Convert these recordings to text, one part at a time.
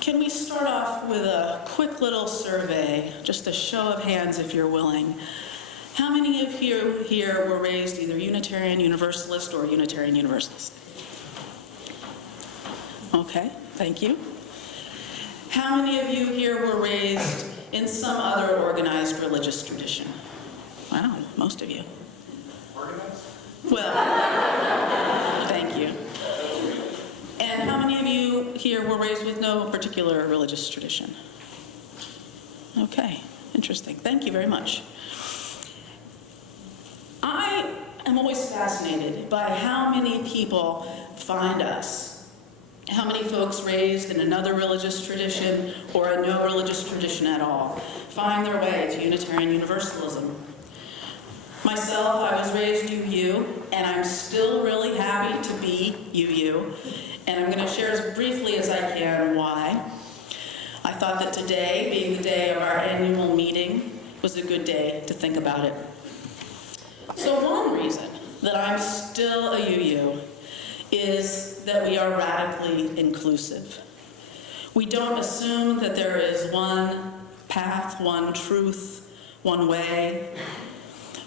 Can we start off with a quick little survey, just a show of hands if you're willing? How many of you here were raised either Unitarian Universalist or Unitarian Universalist? Okay, thank you. How many of you here were raised in some other organized religious tradition? Wow, most of you. Organized? Well, thank you. And how many of you here were raised with no particular religious tradition? Okay, interesting. Thank you very much. I am always fascinated by how many people find us. How many folks raised in another religious tradition or a no religious tradition at all find their way to Unitarian Universalism. Myself, I was raised UU, and I'm still really happy to be UU, and I'm going to share as briefly as I can why. I thought that today, being the day of our annual meeting, was a good day to think about it. So one reason that I'm still a UU is that we are radically inclusive. We don't assume that there is one path, one truth, one way.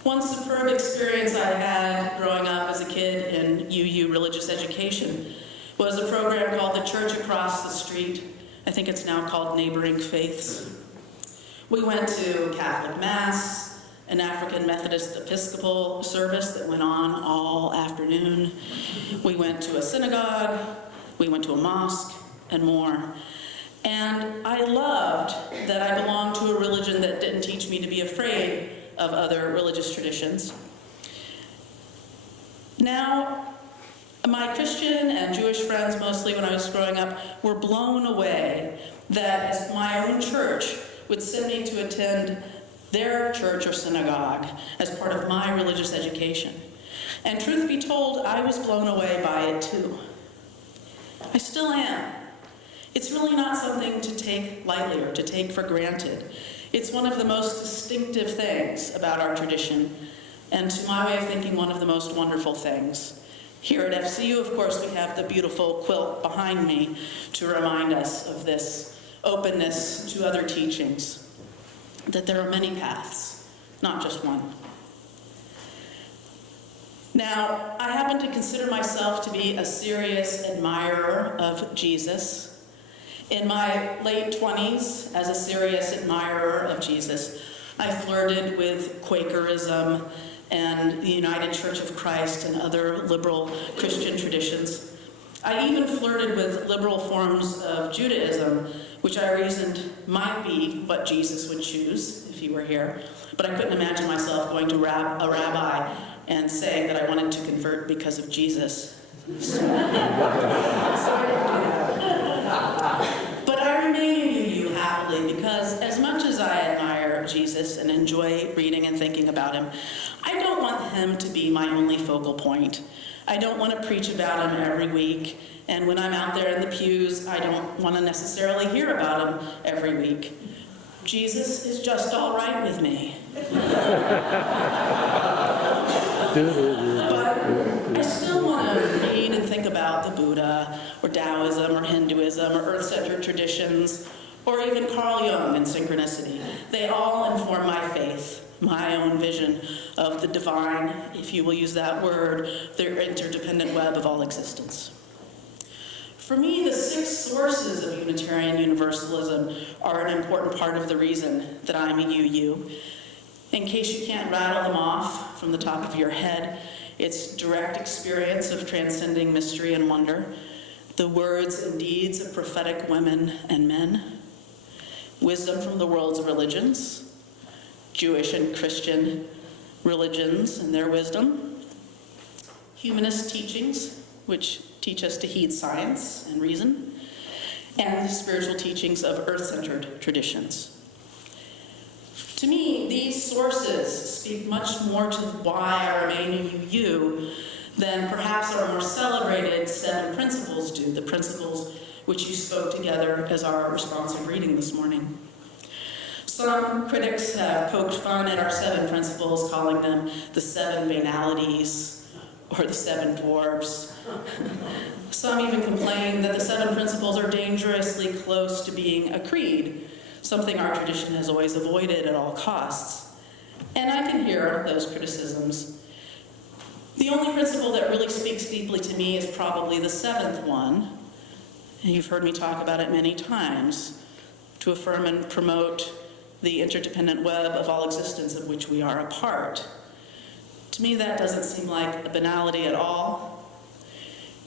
One superb experience I had growing up as a kid in UU religious education was a program called the Church Across the Street. I think it's now called Neighboring Faiths. We went to Catholic Mass, an African Methodist Episcopal service that went on all afternoon. We went to a synagogue, we went to a mosque, and more. And I loved that I belonged to a religion that didn't teach me to be afraid of other religious traditions. Now, my Christian and Jewish friends, mostly when I was growing up, were blown away that as my own church would send me to attend their church or synagogue as part of my religious education. And truth be told, I was blown away by it too. I still am. It's really not something to take lightly or to take for granted. It's one of the most distinctive things about our tradition, and to my way of thinking, one of the most wonderful things. Here at FCU, of course, we have the beautiful quilt behind me to remind us of this openness to other teachings, that there are many paths, not just one. Now, I happen to consider myself to be a serious admirer of Jesus. In my late 20s, as a serious admirer of Jesus, I flirted with Quakerism and the United Church of Christ and other liberal Christian traditions. I even flirted with liberal forms of Judaism, which I reasoned might be what Jesus would choose if he were here. But I couldn't imagine myself going to a rabbi and saying that I wanted to convert because of Jesus. So I didn't do that. But I remain in UU happily because as much as I admire Jesus and enjoy reading and thinking about him, I don't want him to be my only focal point. I don't want to preach about him every week, and when I'm out there in the pews, I don't want to necessarily hear about him every week. Jesus is just all right with me. But I still want to read and think about the Buddha, or Taoism, or Hinduism, or earth-centered traditions, or even Carl Jung and synchronicity. They all inform my faith, my own vision of the divine, if you will use that word, the interdependent web of all existence. For me, the 6 sources of Unitarian Universalism are an important part of the reason that I'm a UU. In case you can't rattle them off from the top of your head, it's direct experience of transcending mystery and wonder, the words and deeds of prophetic women and men, wisdom from the world's religions, Jewish and Christian religions and their wisdom, humanist teachings, which teach us to heed science and reason, and the spiritual teachings of earth-centered traditions. To me, these sources speak much more to why I remain in UU than perhaps our more celebrated 7 principles do, the principles which you spoke together as our responsive reading this morning. Some critics have poked fun at our 7 principles, calling them the 7 banalities, or the seven dwarfs. Some even complain that the seven principles are dangerously close to being a creed, something our tradition has always avoided at all costs. And I can hear those criticisms. The only principle that really speaks deeply to me is probably the seventh one, and you've heard me talk about it many times, to affirm and promote the interdependent web of all existence of which we are a part. To me, that doesn't seem like a banality at all.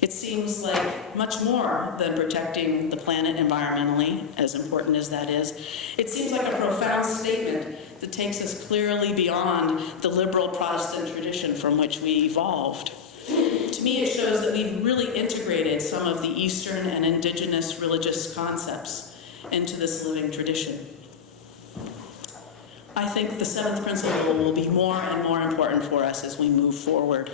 It seems like much more than protecting the planet environmentally, as important as that is. It seems like a profound statement that takes us clearly beyond the liberal Protestant tradition from which we evolved. To me, it shows that we've really integrated some of the Eastern and indigenous religious concepts into this living tradition. I think the seventh principle will be more and more important for us as we move forward.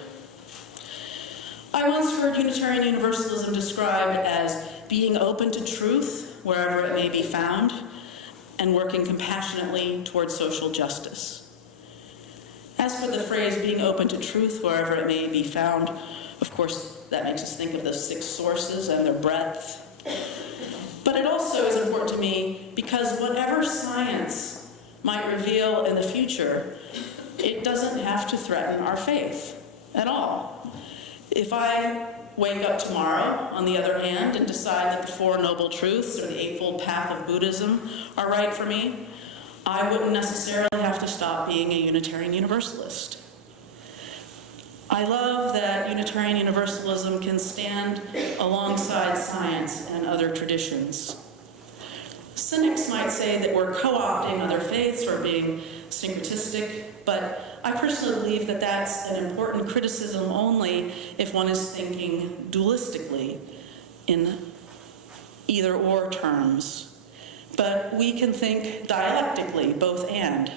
I once heard Unitarian Universalism described as being open to truth wherever it may be found and working compassionately towards social justice. As for the phrase being open to truth wherever it may be found, of course, that makes us think of the six sources and their breadth. But it also is important to me because whatever science might reveal in the future, it doesn't have to threaten our faith at all. If I wake up tomorrow, on the other hand, and decide that the Four Noble Truths or the Eightfold Path of Buddhism are right for me, I wouldn't necessarily have to stop being a Unitarian Universalist. I love that Unitarian Universalism can stand alongside science and other traditions. Cynics might say that we're co-opting other faiths or being syncretistic, but I personally believe that that's an important criticism only if one is thinking dualistically in either-or terms. But we can think dialectically, both and.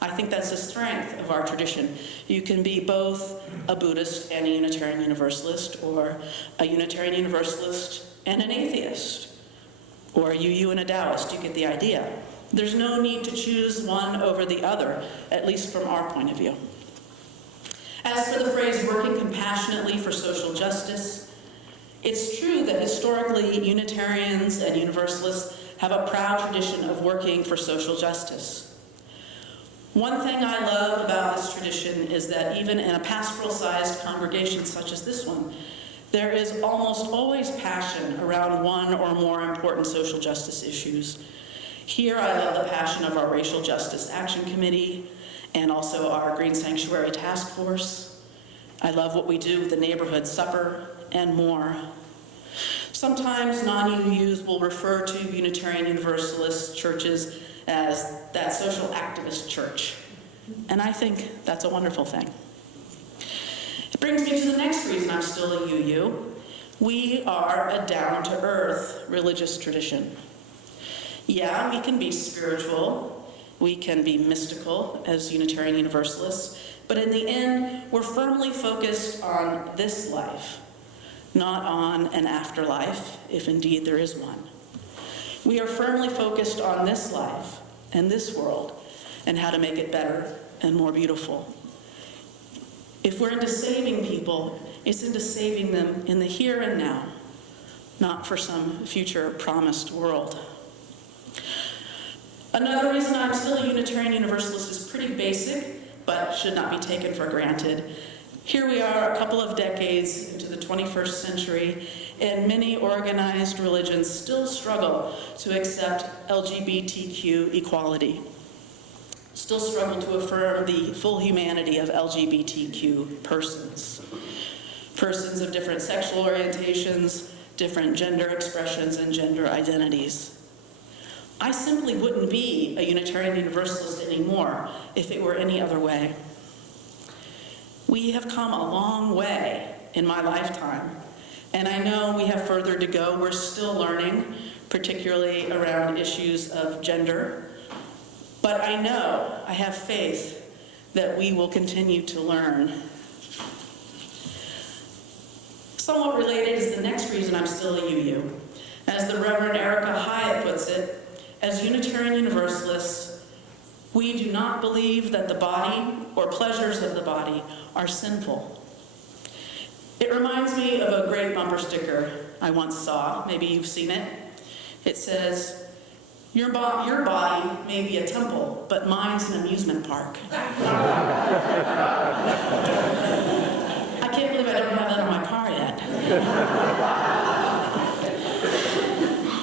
I think that's the strength of our tradition. You can be both a Buddhist and a Unitarian Universalist, or a Unitarian Universalist and an atheist, or a UU and a Taoist. You get the idea. There's no need to choose one over the other, at least from our point of view. As for the phrase working compassionately for social justice, it's true that historically Unitarians and Universalists have a proud tradition of working for social justice. One thing I love about this tradition is that even in a pastoral-sized congregation such as this one, there is almost always passion around one or more important social justice issues. Here I love the passion of our Racial Justice Action Committee and also our Green Sanctuary Task Force. I love what we do with the Neighborhood Supper and more. Sometimes non-UUs will refer to Unitarian Universalist churches as that social activist church, and I think that's a wonderful thing. It brings me to the next reason I'm still a UU. We are a down-to-earth religious tradition. Yeah, we can be spiritual, we can be mystical as Unitarian Universalists, but in the end, we're firmly focused on this life, not on an afterlife, if indeed there is one. We are firmly focused on this life and this world and how to make it better and more beautiful. If we're into saving people, it's into saving them in the here and now, not for some future promised world. Another reason I'm still a Unitarian Universalist is pretty basic, but should not be taken for granted. Here we are a couple of decades into the 21st century, and many organized religions still struggle to accept LGBTQ equality, still struggle to affirm the full humanity of LGBTQ persons. Persons of different sexual orientations, different gender expressions, and gender identities. I simply wouldn't be a Unitarian Universalist anymore if it were any other way. We have come a long way in my lifetime, and I know we have further to go. We're still learning, particularly around issues of gender, but I know, I have faith that we will continue to learn. Somewhat related is the next reason I'm still a UU. As the Reverend Erica Hyatt puts it, as Unitarian Universalists, we do not believe that the body or pleasures of the body are sinful. It reminds me of a great bumper sticker I once saw. Maybe you've seen it. It says, your body may be a temple, but mine's an amusement park. I can't believe I don't have that in my car yet.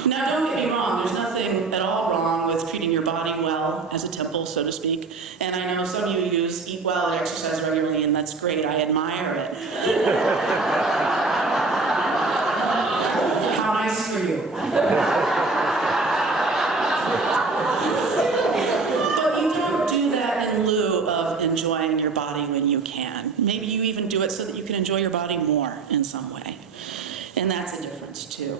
Now, don't get me wrong. There's nothing at all wrong with treating your body well as a temple, so to speak. And I know some of you eat well and exercise regularly, and that's great. I admire it. How nice for you. But you don't do that in lieu of enjoying your body when you can. Maybe you even do it so that you can enjoy your body more in some way. And that's a difference, too.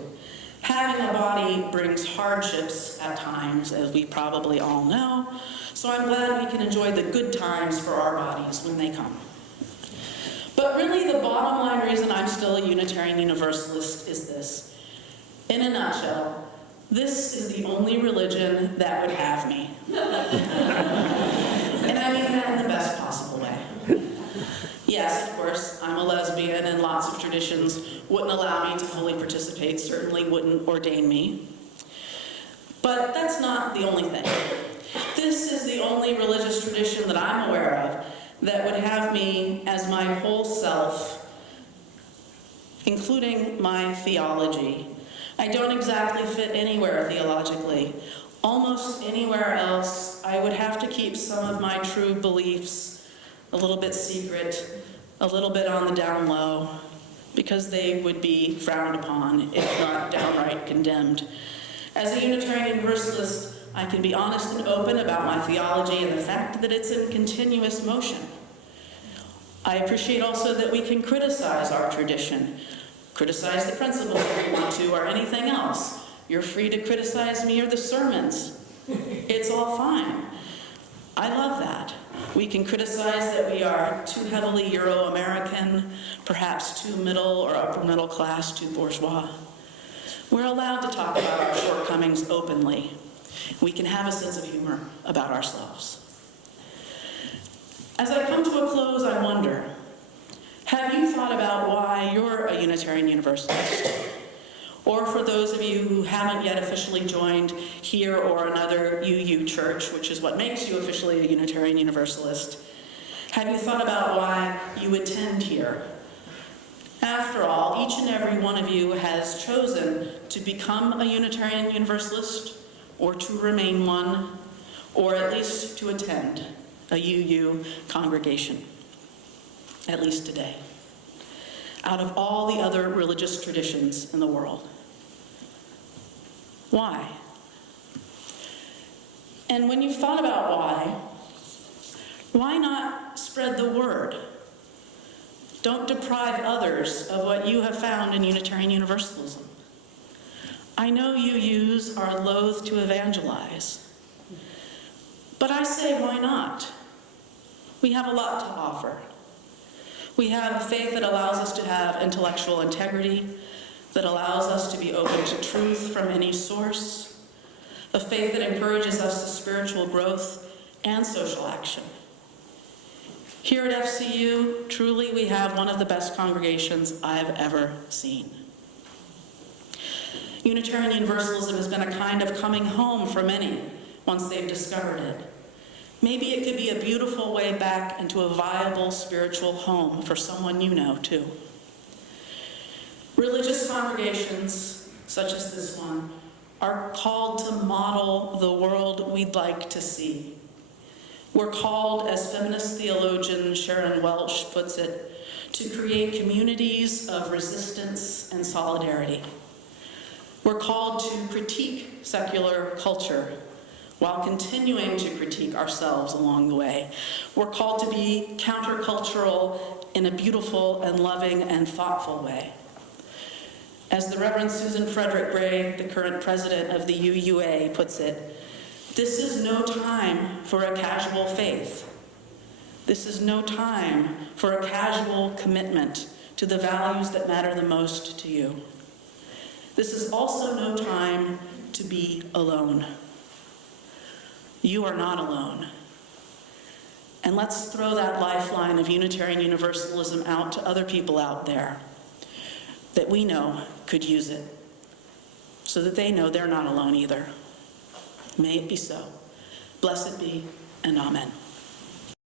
Having a body brings hardships at times, as we probably all know, so I'm glad we can enjoy the good times for our bodies when they come. But really, the bottom line reason I'm still a Unitarian Universalist is this. In a nutshell, this is the only religion that would have me. And I mean that in the best possible way. Yes, of course, I'm a lesbian, and lots of traditions wouldn't allow me to fully participate, certainly wouldn't ordain me. But that's not the only thing. This is the only religious tradition that I'm aware of that would have me as my whole self, including my theology. I don't exactly fit anywhere theologically. Almost anywhere else, I would have to keep some of my true beliefs a little bit secret, a little bit on the down low, because they would be frowned upon, if not downright condemned. As a Unitarian Universalist, I can be honest and open about my theology and the fact that it's in continuous motion. I appreciate also that we can criticize our tradition, criticize the principles if we want to, or anything else. You're free to criticize me or the sermons. It's all fine. I love that. We can criticize that we are too heavily Euro-American, perhaps too middle or upper middle class, too bourgeois. We're allowed to talk about our shortcomings openly. We can have a sense of humor about ourselves. As I come to a close, I wonder, have you thought about why you're a Unitarian Universalist? Or for those of you who haven't yet officially joined here or another UU church, which is what makes you officially a Unitarian Universalist, have you thought about why you attend here? After all, each and every one of you has chosen to become a Unitarian Universalist, or to remain one, or at least to attend a UU congregation, at least today, out of all the other religious traditions in the world. Why? And when you've thought about why not spread the word? Don't deprive others of what you have found in Unitarian Universalism. I know UUs are loath to evangelize, but I say, why not? We have a lot to offer. We have a faith that allows us to have intellectual integrity, that allows us to be open to truth from any source, a faith that encourages us to spiritual growth and social action. Here at FCU, truly we have one of the best congregations I've ever seen. Unitarian Universalism has been a kind of coming home for many once they've discovered it. Maybe it could be a beautiful way back into a viable spiritual home for someone you know, too. Religious congregations, such as this one, are called to model the world we'd like to see. We're called, as feminist theologian Sharon Welch puts it, to create communities of resistance and solidarity. We're called to critique secular culture while continuing to critique ourselves along the way. We're called to be countercultural in a beautiful and loving and thoughtful way. As the Reverend Susan Frederick Gray, the current president of the UUA, puts it, this is no time for a casual faith. This is no time for a casual commitment to the values that matter the most to you. This is also no time to be alone. You are not alone. And let's throw that lifeline of Unitarian Universalism out to other people out there that we know could use it, so that they know they're not alone either. May it be so. Blessed be, and amen.